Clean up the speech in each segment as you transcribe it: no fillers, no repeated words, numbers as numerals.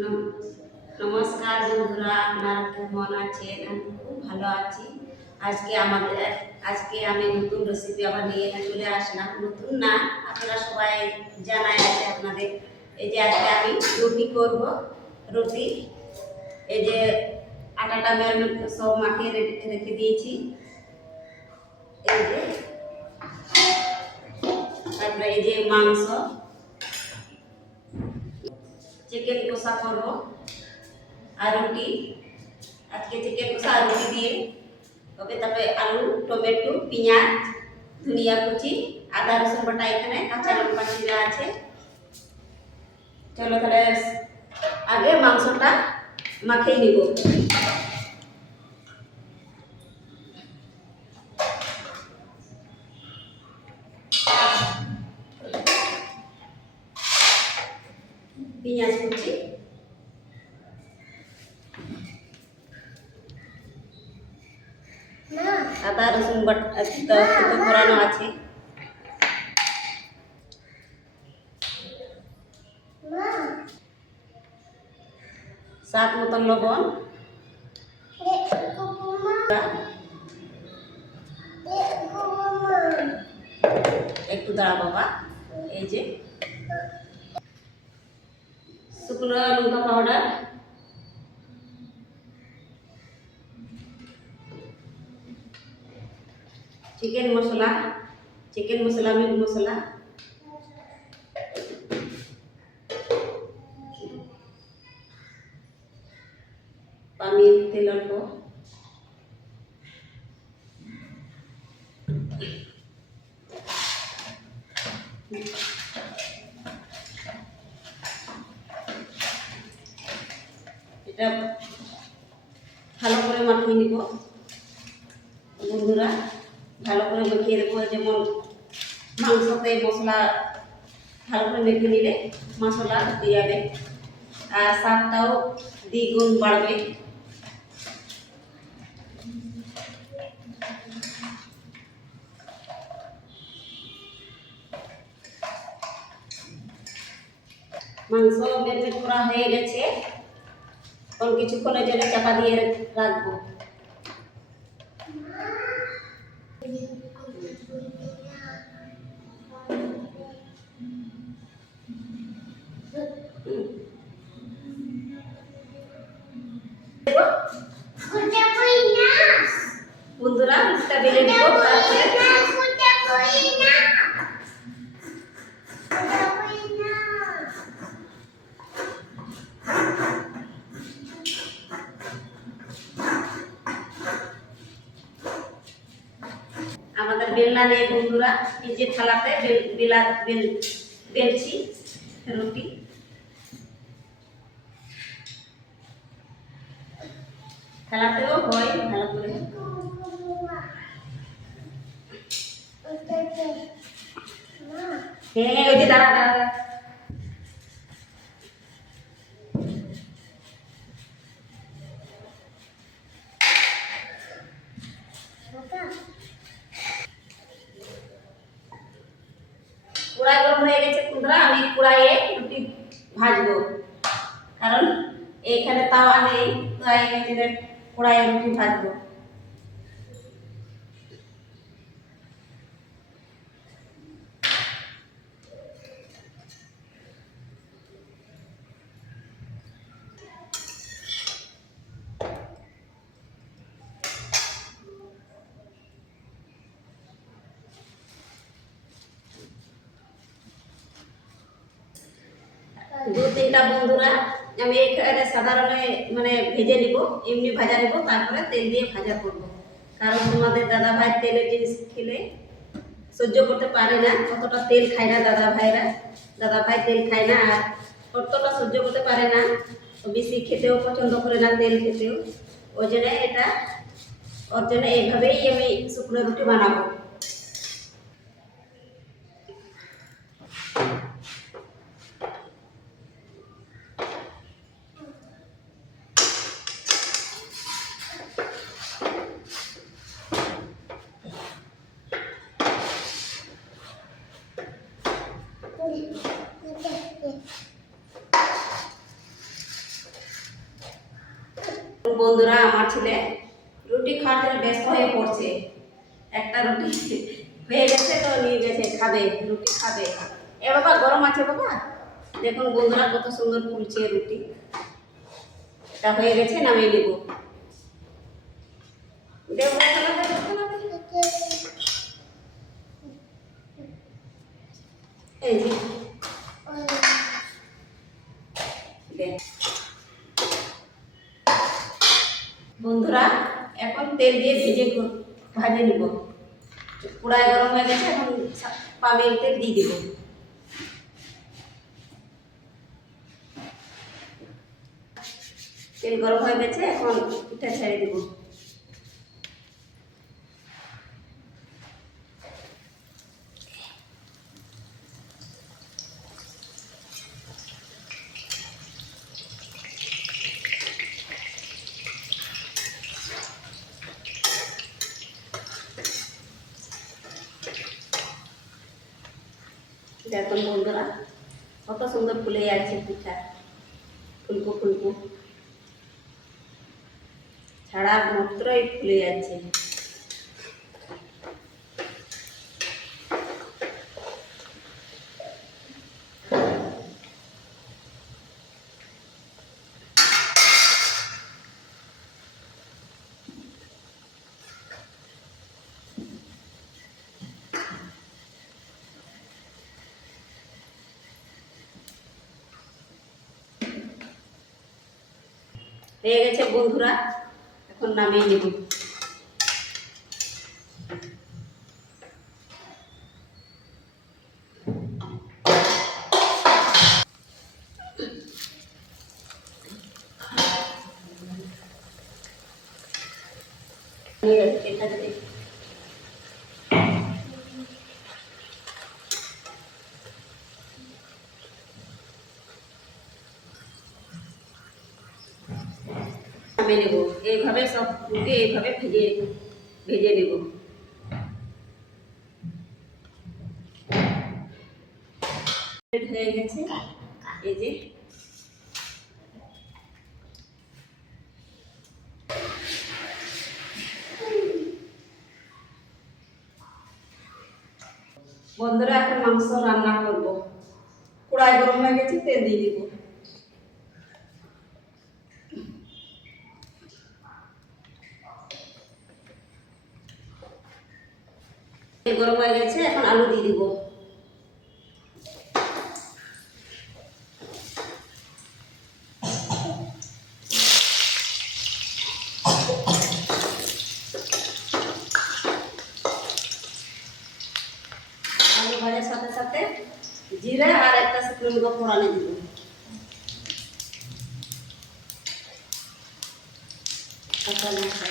নম- নমস্কার বন্ধুরা, আপনারা কেমন আছেন? আমি খুব ভালো আছি। আজকে আমি নতুন রেসিপি আবার নিয়ে চলে আসলাম। নতুন না, আপনারা সবাই জানাই আছে আপনাদের। এই যে আজকে আমি রুটি করব। রুটি, এই যে আটাটা সব মাখিয়ে রেখে দিয়েছি। এই যে তারপরে এই যে মাংস, চিকেন কষা করব আর রুটি। আজকে চিকেন কষা আর রুটি দিয়ে হবে। তারপরে আলু, টমেটো, পেঁয়াজ, ধনিয়া কুচি, আদা রসুন বাটা, এখানে কাঁচা লঙ্কা জিরা আছে। চলো তাহলে আগে মাংসটা মাখিয়ে নিব। পেঁয়াজ কুচি, আদা রসুন বাটা করানো আছে। স্বাদ মতন লবণ, একটু দাঁড়া বাবা। এই যে শুকনো লঙ্কা পাউডার, চিকেন মশলা, মিট মশলা, পানির তেল অল্প, এটা ভালো করে মাখিয়ে নিব বন্ধুরা। ভালো করে মাখিয়ে দেবো। যেমন মাংসতে মশলা ভালো করে মেখে নিলে মশলা ঢুকে যাবে আর স্বাদটাও দ্বিগুণ বাড়বে। মাংস মেরিনেট করা হয়ে গেছে। এখন কিছুক্ষণের জন্য চাপা দিয়ে রাখবো। বন্ধুরা রুটিটা বেলে নেব। আমাদের বেলনা নেই বন্ধুরা, এই যে থালাতে বেলছি রুটি। থালাতেও হয় ভালো করে। হ্যাঁ, ওই যে দাঁড়া দাঁড়া। কড়াই গরম হয়ে গেছে বন্ধুরা, আমি কড়াইয়ে রুটি ভাজবো। কারণ এইখানে তাওয়া নেই, তাই কড়াইয়ে রুটি ভাজবো। দু তিনটা বন্ধুরা আমি এখানে সাধারণ মানে ভেজে নিব, এমনি ভাজা নিব, তারপরে তেল দিয়ে ভাজা করব। কারণ তোমাদের দাদা ভাই তেলের জিনিস খেলে সহ্য করতে পারে না, অতটা তেল খায় না দাদা ভাই তেল খায় না আর অতটা সহ্য করতে পারে না, বেশি খেতেও পছন্দ করে না তেল খেতেও। ওর জন্য এইভাবেই আমি শুকনো রুটি বানাবো। বন্ধুরা আমার ছেলে রুটি খাওয়ার জন্য ব্যস্ত হয়ে পড়ছে। একটা রুটি হয়ে গেছে তো নিয়ে গেছে, খাবে রুটি খাবে। এ বাবা গরম আছে বাবা। দেখুন বন্ধুরা কত সুন্দর ফুলছে রুটি। এটা হয়ে গেছে, নামিয়ে নিব। এই যে বন্ধুরা এখন তেল দিয়ে ভাজে নিব। কড়াই গরম হয়ে গেছে, এখন পামের তেল দিয়ে দিব। তেল গরম হয়ে গেছে, এখন পিঠা ছেড়ে দিব। দেখুন বন্ধুরা কত সুন্দর ফুলে যাচ্ছে পিঠা, ফুলকো ফুলকো ছাড়া মাত্রই ফুলে যাচ্ছে। হয়ে গেছে বন্ধুরা, এখন নামিয়ে নেব। নামিয়ে নেব। এইভাবে সব রুটি এইভাবে ভেজে নেব। হয়ে গেছে, এই যে বন্ধুরা এখন মাংস রান্না করব। কড়াই গরম হয়ে গেছে, তেল দিয়ে দিব। তেল গরম হয়ে গেছে, এখন আলু দিয়ে দিব। আলু ভাজার সাথে সাথে জিরা আর একটা শুকনো লঙ্কা ফোড়নে দিব। কাঁচা লঙ্কা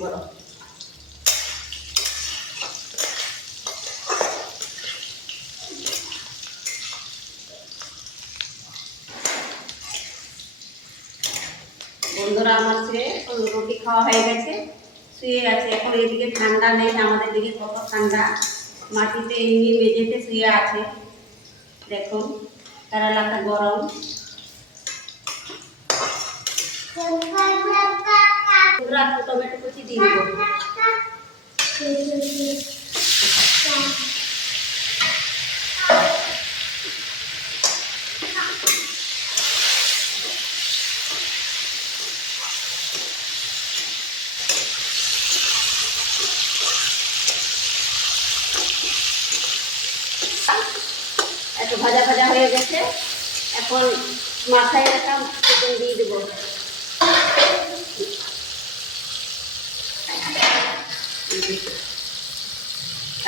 করো। বন্ধুরা আমার ছেলে রুটি খাওয়া হয়ে গেছে, শুয়ে আছে। এখন এদিকে ঠান্ডা নেই, আমাদের দিকে কত ঠান্ডা। মাটিতে এমনি মেঝেতে শুয়ে আছে। দেখুন কেরালাটা গরম। টমেটো কুচি দিয়ে দিব। একটু ভাজা ভাজা হয়ে গেছে, এখন মাথায় রাখা চিকেন দিয়ে দেবো।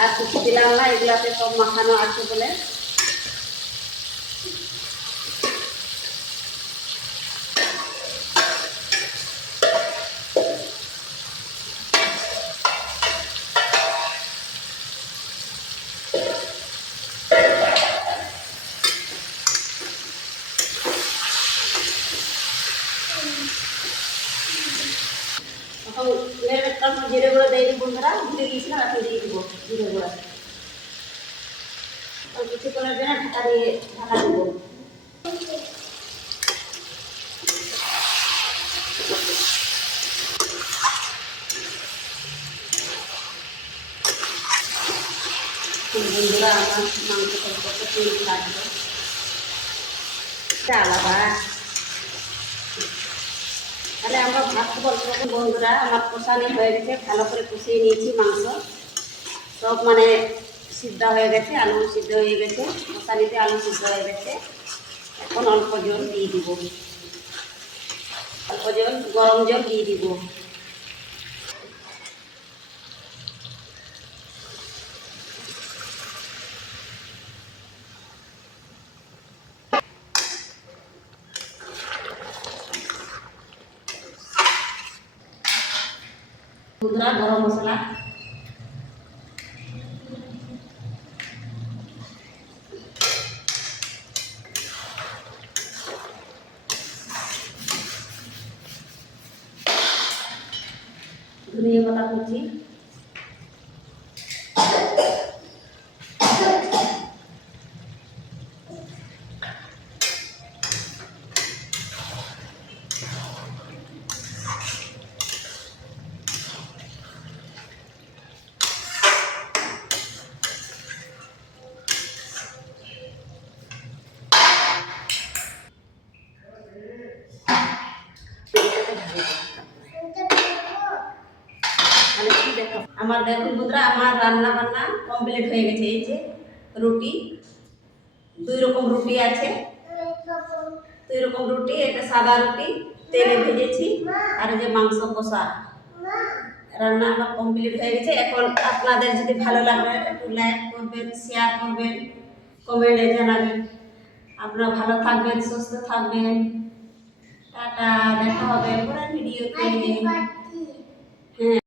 আর কিছু দিলাম না, এগুলাতে সব মাখানো আছে বলে। জিরে গুঁড়ো দেয়নি বন্ধুরা, ভুলে গিয়েছিলাম, এখন দিয়ে দিব জিরে গুঁড়ো। কিছুক্ষণের জন্য ঢাকা দিব। বন্ধুরা আমার মাংস করতে তেল লাগবে আলাদা। তাহলে আমরা ভাত বলতে বন্ধুরা আমার কষানি হয়ে গেছে, ভালো করে কষিয়ে নিয়েছি মাংস, সব মানে সিদ্ধ হয়ে গেছে, আলু সিদ্ধ হয়ে গেছে, কষানিতে আলু সিদ্ধ হয়ে গেছে। এখন অল্প জল দিয়ে দিব, অল্প জল গরম জল দিয়ে দিব। বন্ধুরা গরম মশলা, ধনিয়া পাতা কুচি, আমার দেখুন বন্ধুরা আমার রান্না বান্না কমপ্লিট হয়ে গেছে। এই যে রুটি, 2 রকম রুটি আছে, 2 রকম রুটি, এটা সাদা রুটি তেলে ভেজেছি, আর এই যে মাংস কষা রান্না আমার কমপ্লিট হয়ে গেছে। এখন আপনাদের যদি ভালো লাগে একটু লাইক করবেন, শেয়ার করবেন, কমেন্টে জানাবেন। আপনারা ভালো থাকবেন, সুস্থ থাকবেন। টাটা, দেখা হবে পরের ভিডিওতে। হ্যাঁ।